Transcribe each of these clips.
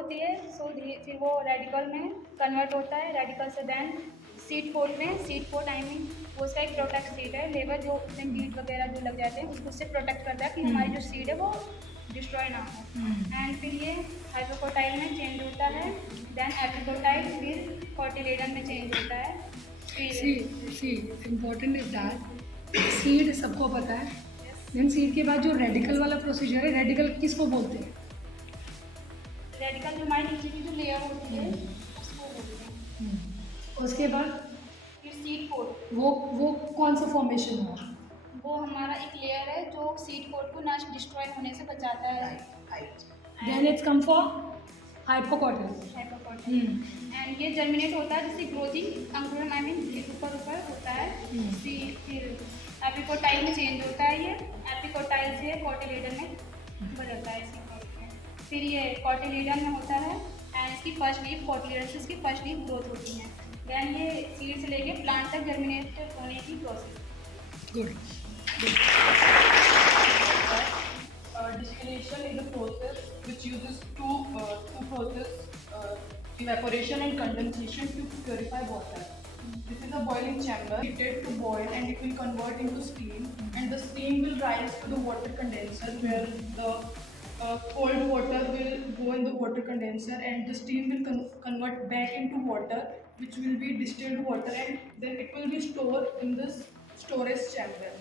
होती है, फिर वो रेडिकल में कन्वर्ट होता है, रेडिकल से देन सीड कोट में, सीड कोट आई मीन वो उसका एक प्रोटेक्ट सीड है, लेबर जो उसमें कीट वगैरह जो लग जाते हैं उसको उससे प्रोटेक्ट करता है कि हमारी जो सीड है वो डिस्ट्रॉय ना हो। एंड फिर ये हाइपोकोटाइल में चेंज होता है, देन एपिकोटाइल फिर कॉटिलेडन में चेंज होता है। सी इम्पोर्टेंट इज दैट सीड सबको पता है, देन सीड के बाद जो रेडिकल वाला प्रोसीजर है, रेडिकल किसको बोलते हैं? रेडिकल जो हमारी नीचे की जो लेयर होती है उसको बोलते हैं। उसके बाद फिर सीड कोट, वो कौन सा फॉर्मेशन हुआ? वो हमारा एक लेयर है जो सीड कोट को नष्ट डिस्ट्रॉय होने से बचाता है। Then it's come for hypocotyl. And ये जर्मिनेट होता है जिससे ग्रोथिंग अंकुरन आई मीन ऊपर ऊपर होता है। फिर एपिकोटाइल में चेंज होता है, ये एपिकोटाइल से कॉटिलेडन में बदलता है। फिर ये कॉटिलेडन में होता है एंड इसकी फर्स्ट लीफ कॉटिलेडन से इसकी फर्स्ट लीफ ग्रोथ होती है। देन ये सीड से लेके प्लांट तक जर्मिनेट होने की process. Good. Distillation is a process which uses two process, evaporation and condensation to purify water. This is a boiling chamber heated to boil and it will convert into steam, and the steam will rise to the water condenser where the cold water will go in the water condenser and the steam will convert back into water, which will be distilled water, and then it will be stored in this storage chamber.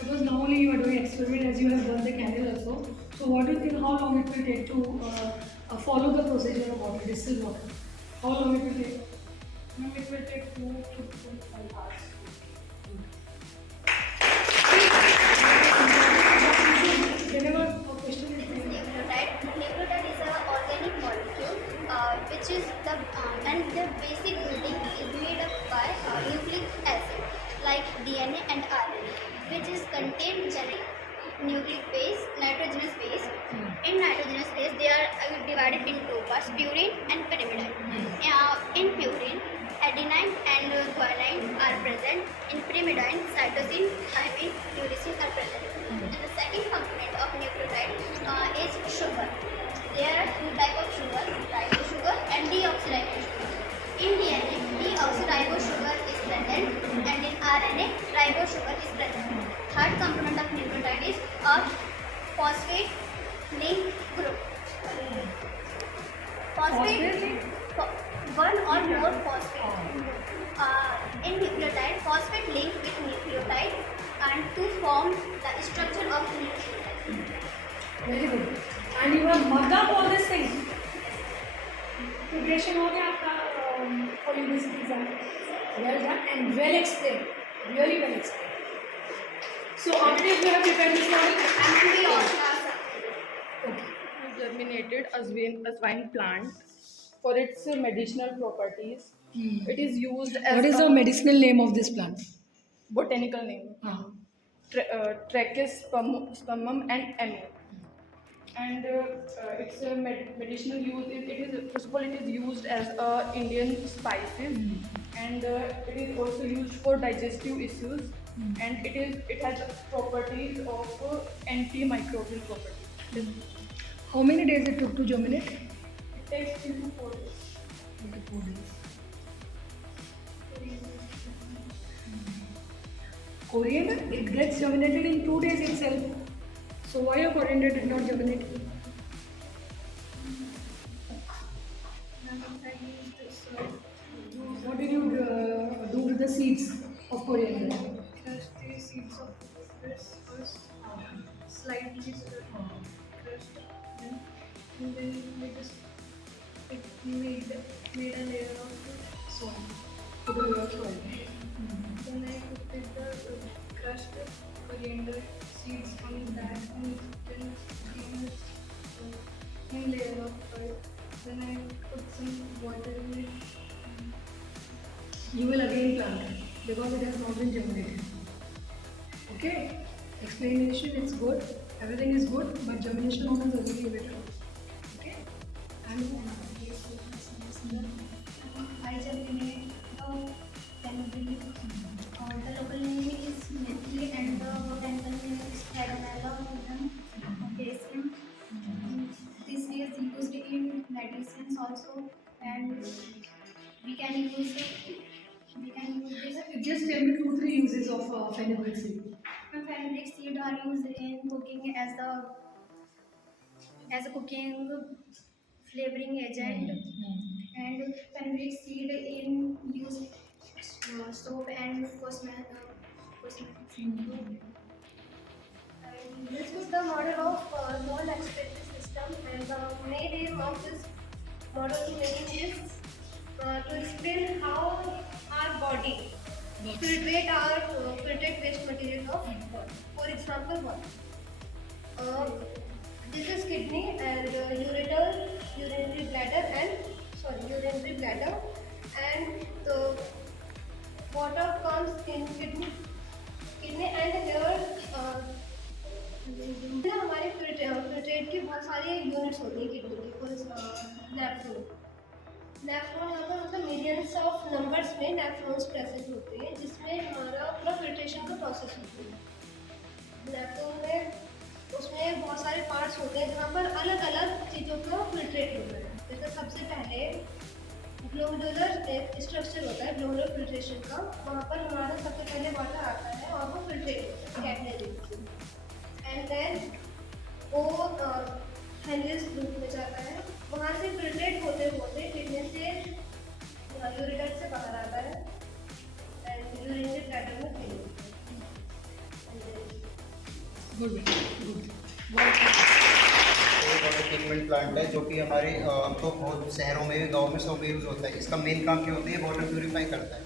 Suppose now only you are doing experiment as you have done the candle also. So what do you think, how long it will take to follow the procedure of water, distilled water? How long it will take? No, it will take 2 to 2.5 hours. Whenever a question is made, Nucleotide. Nucleotide is an organic molecule, which is the and the basic building is made up by nucleic acid like DNA and RNA, which is contained in nucleic base, nitrogenous base. In nitrogenous base, they are divided in two parts: purine and pyrimidine. In purine, adenine and guanine are present. In pyrimidine, cytosine, thymine, uracil are present. And the second component of nucleotide is sugar. There are two types of sugar: ribosugar and deoxyribosugar. In DNA, deoxyribosugar is present, and in RNA, ribosugar is present. Third component of nucleotide is a phosphate link group. One or more phosphate. In nucleotide, phosphate link with nucleotide and to form the structure of nucleotide. very good. And you have marked up all these things. Preparation हो गया आपका for university exam. Well done and well explained. Really well explained. So already you have prepared this model. And we also have Okay. Germinated azvine plant for its medicinal properties. It is used as What is a the medicinal name of this plant? botanical name. Trachis spumum and Emu. And its medicinal use. It is first of all it is used as a Indian spices, and it is also used for digestive issues, and it has properties of antimicrobial properties. How many days it took to germinate? It takes 3 to 4 days. 3 to 4 days. Coriander, it gets germinated in 2 days itself. So why your coriander did not germinate? What did you do with the seeds of coriander? Crush the seeds of this first, slightly crushed, and then we made a layer of soil. Put a layer of soil. Then I put the crushed coriander seeds on that, and then thin layer of soil. Then I put some water in it. You will again plant it because it has not been germinated. Okay? Explanation is good, everything is good, but germination होना जरूरी है बेटा. Okay? And I germinate the cannabis. The local name is Methili and the botanical name is Habanella. This is used in we can use this. Just tell me 2-3 uses of fenugreek seed. Fenugreek seed are used in cooking as a cooking flavoring agent, and fenugreek seed in use soap and cosmetics. And this is the model of non-expected system, and the main aim of this model making is to explain how our body filtrate waste material of body. For example, water. This is kidney and urinary bladder, and the water comes in kidney and here हमारे फिल्ट्रेट की बहुत सारी यूनिट्स होती हैं किडनी की। नेफ्रॉन यहाँ पर मतलब मिलियंस ऑफ नंबर्स में नेफ्रॉन्स प्रेजेंट होते हैं, जिसमें हमारा पूरा फिल्ट्रेशन का प्रोसेस होता है। नेफ्रॉन में उसमें बहुत सारे पार्ट्स होते हैं जहाँ पर अलग अलग चीज़ों को फिल्ट्रेट होता है। जैसे सबसे पहले ग्लोमेरुलर एक स्ट्रक्चर होता है ग्लोमेरुलर फिल्ट्रेशन का, वहाँ पर हमारा सबसे पहले वाटर आता है और वो फिल्ट्रेट होता है कैपिलरीज से, एंड देन वो हेनरीज लूप में जाता है, वहाँ से फिल्ट्रेट होते होते किडनी से यूरिटर से बाहर आता है एंड यूरिनरी ब्लैडर में फिल होता है। गुड। वाटर ट्रीटमेंट प्लांट है जो कि हमारे अब तो बहुत शहरों में भी गाँव में सब में यूज़ होता है। इसका मेन काम क्या होता है, वाटर प्यूरीफाई करता है।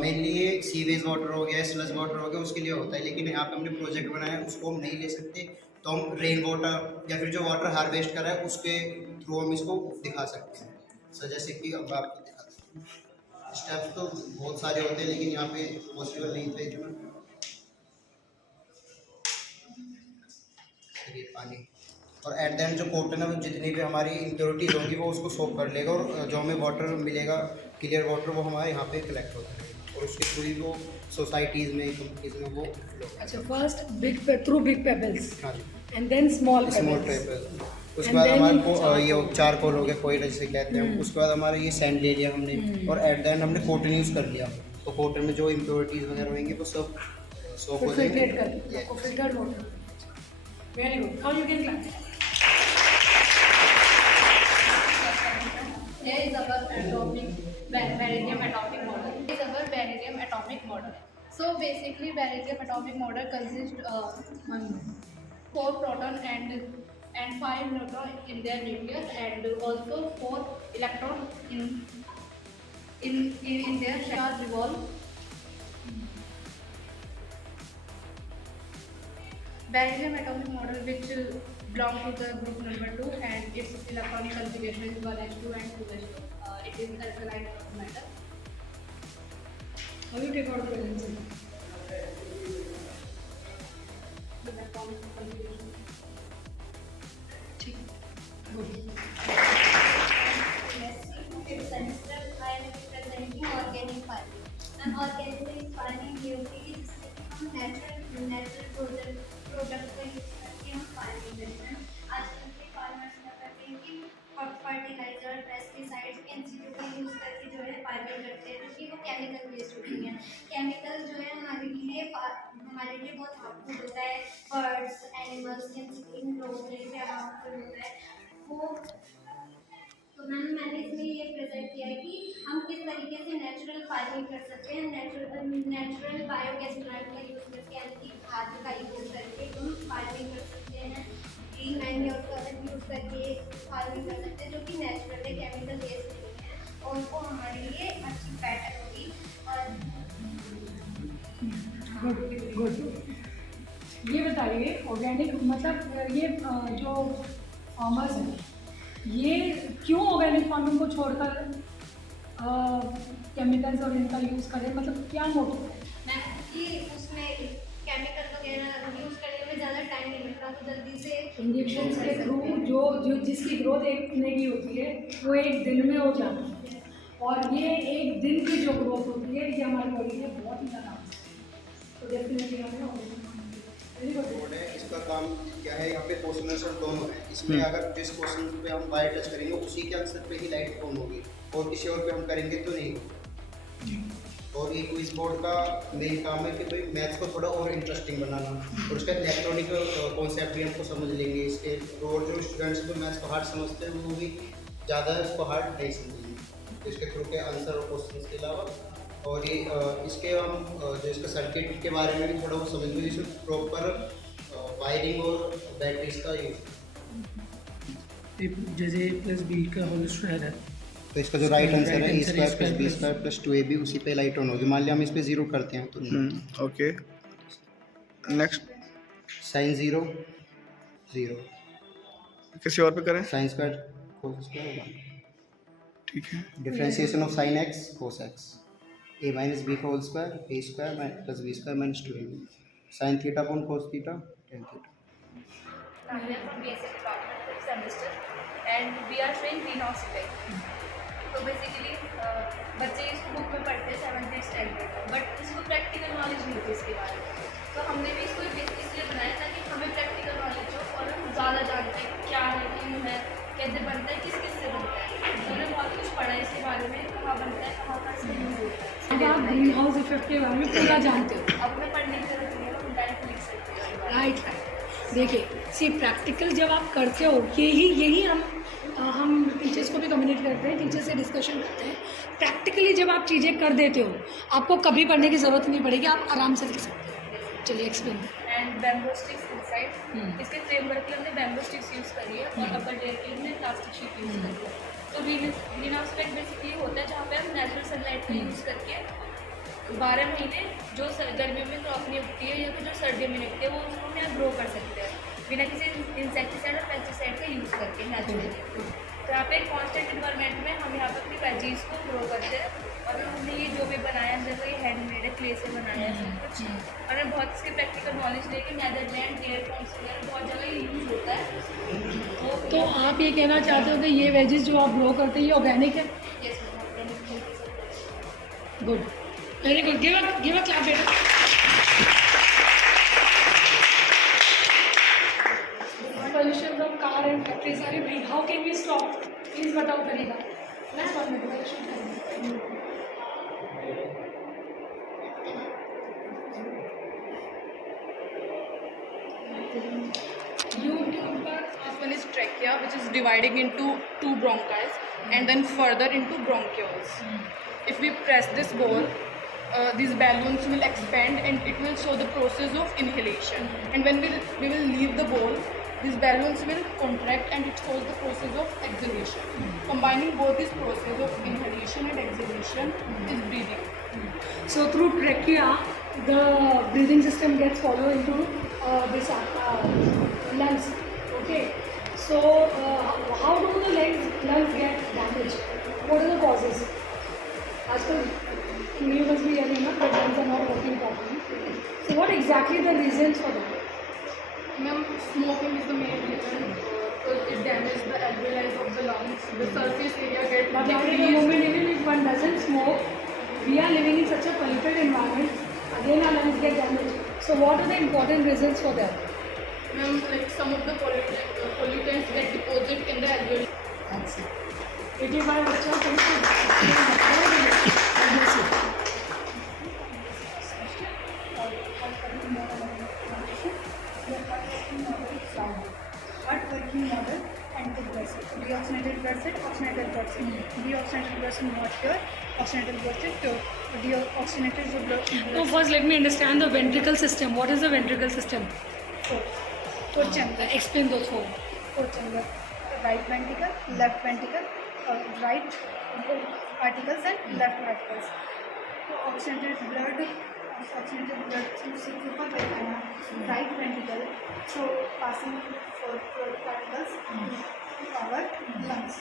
मेनली ये सीवेज वाटर हो गया, स्लज वाटर हो गया, उसके लिए होता है। लेकिन यहाँ पे हमने प्रोजेक्ट बनाया है, उसको हम नहीं ले सकते, तो हम रेन वाटर या फिर जो वाटर हार्वेस्ट कर रहा है उसके थ्रू हम इसको दिखा सकते हैं। सो जैसे कि अब आपको दिखाते हैं, स्टेप्स तो बहुत सारे होते हैं लेकिन यहाँ पे पॉसिबल नहीं थे इतना। पानी और एट द एंड जो कॉटन है वो जितनी भी हमारी इम्प्योरिटीज़ होंगी वो उसको सोक कर लेगा, और जो हमें वाटर मिलेगा क्लियर वाटर वो हमारे यहाँ पे कलेक्ट होता है, और उसके थ्रू ही वो सोसाइटीज़ में कंपनीज में वो flow होता है। अच्छा, फर्स्ट थ्रू बिग पेबल्स हाँ जी, एंड देन स्मॉल ट्रेपल। उसके And बाद then हमारे को ये चारकोल हो गया, कोयला जिसे कहते हैं। उसके बाद हमारा ये सैंड ले लिया हमने, और एट द एंड हमने कॉटन यूज़ कर लिया, तो कॉटन में जो इम्प्योरिटीज़ वगैरह होंगी वो सब सोक हो जाएंगे। फिल्ट्रेट कर filtered water. Very good, now you can clap. Here is our beryllium atomic model. This is our beryllium atomic model. So basically, beryllium atomic model consists of 4 proton and 5 neutron in their nucleus, and also 4 electron in their charge revolve. Beryllium atomic model, which belong to the group number 2, and its electronic configuration is 1s2 and 2s2. It is alkaline matter. How you take out the balance? The electronic configuration. Good. Semester I am presenting organic farming. And organic farming ये होती है जिसमें हम natural product का यूज करके हम फार्मिंग करते हैं। आजकल के फार्मर्स क्या करते हैं कि फर्टिलाइजर, पेस्टिसाइड्स इन चीज़ों का यूज़ करके जो है फार्मिंग करते हैं, क्योंकि वो केमिकल बेस्ड होती हैं। केमिकल जो है हमारे लिए बहुत हार्मफुल होता है, बर्ड्स, एनिमल्स, इन लोगों के लिए हार्मफुल होता है वो। तो मैंने इसमें ये प्रेजेंट किया है कि हम किस तरीके से नेचुरल फार्मिंग कर सकते हैं, नेचुरल बायोगैस प्लांट का यूज़ करके, यानी खाद का यूज़ करके हम फार्मिंग कर सकते हैं, ग्रीन मैन्योर का यूज़ करके फार्मिंग कर सकते हैं, जो कि नेचुरल है, केमिकल बेस्ड नहीं है, और वो हमारे लिए अच्छी पैटर्न होगी। और गुड। ये बताइए, ऑर्गेनिक मतलब ये जो फार्मर्स हैं ये क्यों ऑर्गेनिक फार्मिंग को छोड़कर केमिकल्स और इनका यूज़ करें, मतलब क्या मोटिव है? मैम कि उसमें केमिकल वगैरह यूज़ करने में ज़्यादा टाइम नहीं मिलता, तो जल्दी से इंजेक्शन के थ्रू जो जिसकी ग्रोथ एक महीने की होती है वो एक दिन में हो जाती है, और ये एक दिन की जो ग्रोथ होती है ये हमारी बॉडी में बहुत ही ज़्यादा होती है। तो डेफिनेटली हमें ऑर्गेनिक बोर्ड है, इसका काम क्या है, यहाँ पे क्वेश्चन आंसर दोनों है। इसमें अगर जिस क्वेश्चन पे हम बाय टच करेंगे उसी के आंसर पे ही लाइट ऑन होगी, और किसी और पे हम करेंगे तो नहीं। और ये क्विज बोर्ड का मेन काम है कि भाई मैथ्स को थोड़ा और इंटरेस्टिंग बनाना, और उसका इलेक्ट्रॉनिक कॉन्सेप्ट भी हमको समझ लेंगे इसके, और जो स्टूडेंट्स को मैथ्स को हार्ड समझते हैं वो भी ज़्यादा उसको हार्ड नहीं समझेंगे, तो इसके थ्रू के आंसर और क्वेश्चन के अलावा। और ये इसके हम जो इसका सर्किट के बारे में भी थोड़ा वो समझ लेंगे, इसमें प्रॉपर वायरिंग और बैटरीज का यूज। जैसे प्लस बी का होल स्क्वायर है, तो इसका जो राइट आंसर है A square plus B square plus 2ab उसी पे लाइट ऑन होगी। मान लिया हम इस पे 0 करते हैं तो नहीं, ओके नेक्स्ट साइन 0 0, किसी और पे करें। साइन स्क्वायर कोस स्क्वायर 1, ठीक है, differentiation of sine x cos x, a minus B का whole square a square plus B square minus 2ab, sine theta upon cos theta tan theta. Tanya from BSc department fifth semester, and we are showing greenhouse effect. तो बेसिकली बच्चे इसको बुक में पढ़ते हैं 7th standard में, बट इसको practical knowledge नहीं होती इसके बारे में। तो हमने भी इसको इसलिए बनाया ताकि हमें प्रैक्टिकल नॉलेज हो और हम ज़्यादा जानते हैं क्या है, क्यों है, कैसे बनता है, किस किस से बनता है। तो हमने बहुत कुछ पढ़ा है इसके बारे में, कहाँ बनता है, कहाँ का इसका यूज़ होता है। अब आप ग्रीन हाउस इफेक्ट के बारे में पूरा जानते हो। अब हमें पढ़ने की जरूरत नहीं है, हम डायरेक्ट लिख सकते हैं। Right right. देखिए सी प्रैक्टिकल जब आप करते हो, यही हम टीचर्स को भी कम्युनिकेट करते हैं, टीचर से डिस्कशन करते हैं। प्रैक्टिकली जब आप चीज़ें कर देते हो, आपको कभी पढ़ने की ज़रूरत नहीं पड़ेगी, आप आराम से लिख सकते हो। चलिए explain. And bamboo sticks inside, इसके फ्रेमवर्क के लिए हमने बैम्बू स्टिक््स यूज़ करी है और अपर लेयर के लिए हमने प्लास्टिक शीट यूज़ करी है। तो ग्रीन हाउस इफेक्ट बेसिकली होता है जहाँ पे हम नेचुरल सनलाइट का यूज़ करके 12 महीने जो गर्मियों में क्रॉप नहीं उगती है या फिर जो सर्दियों में निकलती है वो उसको हम यहाँ ग्रो कर सकते हैं बिना किसी इंसेक्टिसाइड और पेस्टिसाइड का यूज़ करके नेचुरली। तो यहाँ पे कॉन्स्टेंट इन्वायरमेंट में हम यहाँ पे अपनी वेजीज को ग्रो करते हैं। और हमने ये जो भी बनाया है जैसे ये हैंडमेड है, क्ले से बनाया है सब कुछ, और हमें बहुत इसकी प्रैक्टिकल नॉलेज लेके नेदरलैंड डेयर फॉर्म्स वगैरह बहुत जगह ये यूज़ होता है। तो आप ये कहना चाहते हो कि ये वेजेस जो आप ग्रो करते हैं ये ऑर्गेनिक है? Good, very good, give a clap बेटा। Pollution from car and factories are big. How can we stop? Please बताओ तरीका। Next one में pollution करेंगे। This one is trachea, which is dividing into two bronchi and then further into bronchioles. If we press this ball, these balloons will expand and it will show the process of inhalation. And when we will leave the ball, these balloons will contract and it shows the process of exhalation. Combining both this process of inhalation and exhalation is breathing. So through trachea, the breathing system gets followed into this lungs. Okay. So how do the lungs get damaged? What are the causes? Aajkal you must be hearing that the lungs are not working properly. So what exactly the reasons for that? Ma'am, smoking is the main reason. It damages the alveoli of the lungs. The surface area gets But at the moment, even if one doesn't smoke, we are living in such a polluted environment. Again, our lungs get damaged. So what are the important reasons for that? Ma'am, like some of the pollutants get deposited in the alveoli. That's it. It is why बच्चा obviously. What working model and the blood cell. Deoxygenated blood cell, oxygenated blood cell. Deoxygenated blood cell not pure, oxygenated blood cell pure. Deoxygenated blood No, first let me understand the ventricle system. What is the ventricle system? four chamber. Explain those four. Four chamber. Right ventricle, left ventricle, right particles and left particles. Oxygenated blood through super vagina, right ventricle, so passing for particles to our lungs.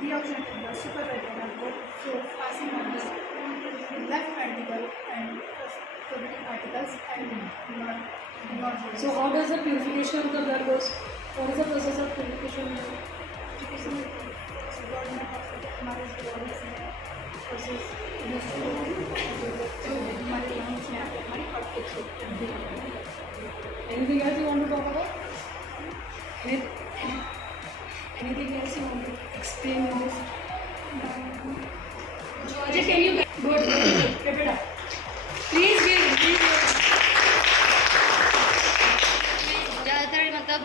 Deoxygenated blood, super vagina, so passing on this left ventricle and producing particles and not. So how does the purification of the blood goes? What is the process of purification? Anything else you want to talk about? Anything else you want to explain in this? Ajay, can you good? Keep it up. Please give. ज़्यादातर मतलब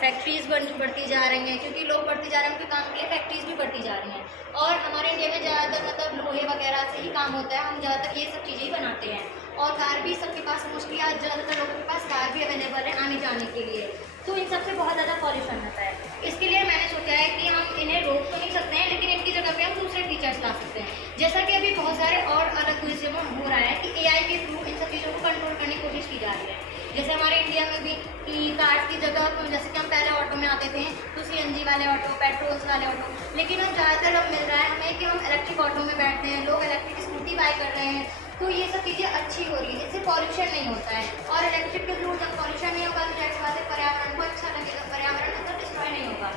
फैक्ट्रीज बढ़ती जा रही हैं, क्योंकि लोग बढ़ते जा रहे हैं, उनके काम के लिए फैक्ट्रीज भी बढ़ती जा रही हैं। और हमारे इंडिया में ज़्यादातर मतलब लोहे वगैरह से ही काम होता है, हम ज़्यादातर ये सब चीज़ें ही बनाते हैं। और कार भी सबके पास मोस्टली आज ज़्यादातर लोगों के पास कार भी अवेलेबल है आने जाने के लिए, तो इन सबसे बहुत ज़्यादा पॉल्यूशन होता है। इसके लिए मैंने सोचा है कि हम इन्हें रोक तो नहीं सकते हैं, लेकिन इनकी जगह पे हम दूसरे फीचर्स ला सकते हैं। जैसा कि अभी बहुत सारे और अलग चीज़ों में हो रहा है कि AI के थ्रू इन सब चीज़ों को कंट्रोल करने की कोशिश की जा रही है। जैसे हमारे इंडिया में भी कि कार्स की जगह जैसे कि हम पहले ऑटो में आते थे तो CNG वाले ऑटो, पेट्रोल्स वाले ऑटो, लेकिन अब ज़्यादातर अब मिल रहा है हमें कि हम इलेक्ट्रिक ऑटो में बैठते हैं, लोग इलेक्ट्रिक स्कूटी बाय कर रहे हैं। तो ये सब चीज़ें अच्छी हो रही है, इससे पॉल्यूशन नहीं होता है। और इलेक्ट्रिक के थ्रू जब पॉल्यूशन नहीं होगा तो जैसे बात है पर्यावरण को अच्छा लगेगा, पर्यावरण मतलब डिस्ट्रॉय नहीं होगा।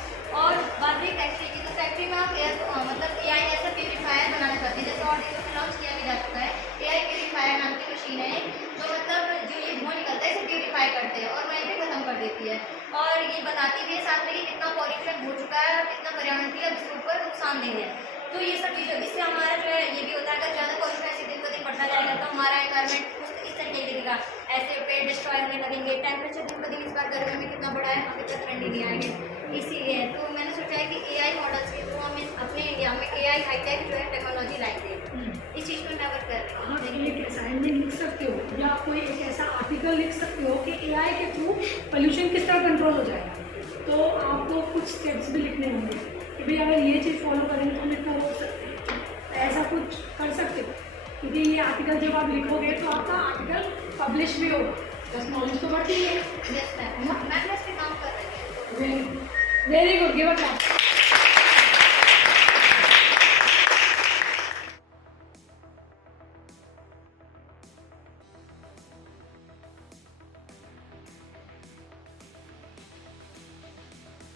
और बात रही फैक्ट्री की, तो फैक्ट्री में आप मतलब AI ऐसा प्यूरीफायर बनाना चाहते हैं, जैसे और चीज़ों में लॉन्च किया भी जा चुका है। AI प्यूरीफायर नाम की मशीन है जो मतलब जो ये धुआं निकलता है इसे प्यूरीफाई करते हैं और वहीं पे खत्म कर देती है। और ये बताती भी है साथ में कि कितना पॉल्यूशन हो चुका है और कितना पर्यावरण के लिए इसके ऊपर नुकसानदेह है। तो ये सब चीज़ें इससे हमारा जो है ये भी होता है, अगर ज़्यादा पॉल्यूशन ऐसे दिन ब दिन बढ़ता जाएगा तो हमारा एनवायरनमेंट कुछ इस तरीके से दिखेगा, ऐसे पेड़ डिस्ट्रॉय होने लगेंगे। टेम्परेचर दिन ब दिन इस बार गर्मी में कितना बढ़ा है, अभी तक ठंडी नहीं आएगी। इसीलिए तो मैंने सोचा है कि AI मॉडल्स के थ्रू हम अपने इंडिया में AI हाईटेक जो है टेक्नोलॉजी लाएंगे। इस चीज़ को मैं वर्क कर रही हूँ। आप एक असाइनमेंट लिख सकते हो या कोई एक ऐसा आर्टिकल लिख सकते हो कि AI के थ्रू पोल्यूशन किस तरह कंट्रोल हो जाएगा। तो आपको कुछ स्टेप्स भी लिखने होंगे कि भाई अगर ये चीज़ फॉलो करेंगे तो हम इतना रोक सकते हैं, ऐसा कुछ कर सकते हो। क्योंकि ये आर्टिकल जब आप लिखोगे तो आपका आर्टिकल पब्लिश भी होगा, बस नॉलेज तो बढ़ती है। यस मैम, मैं इस पे काम कर रही हूँ। Very good, give a clap.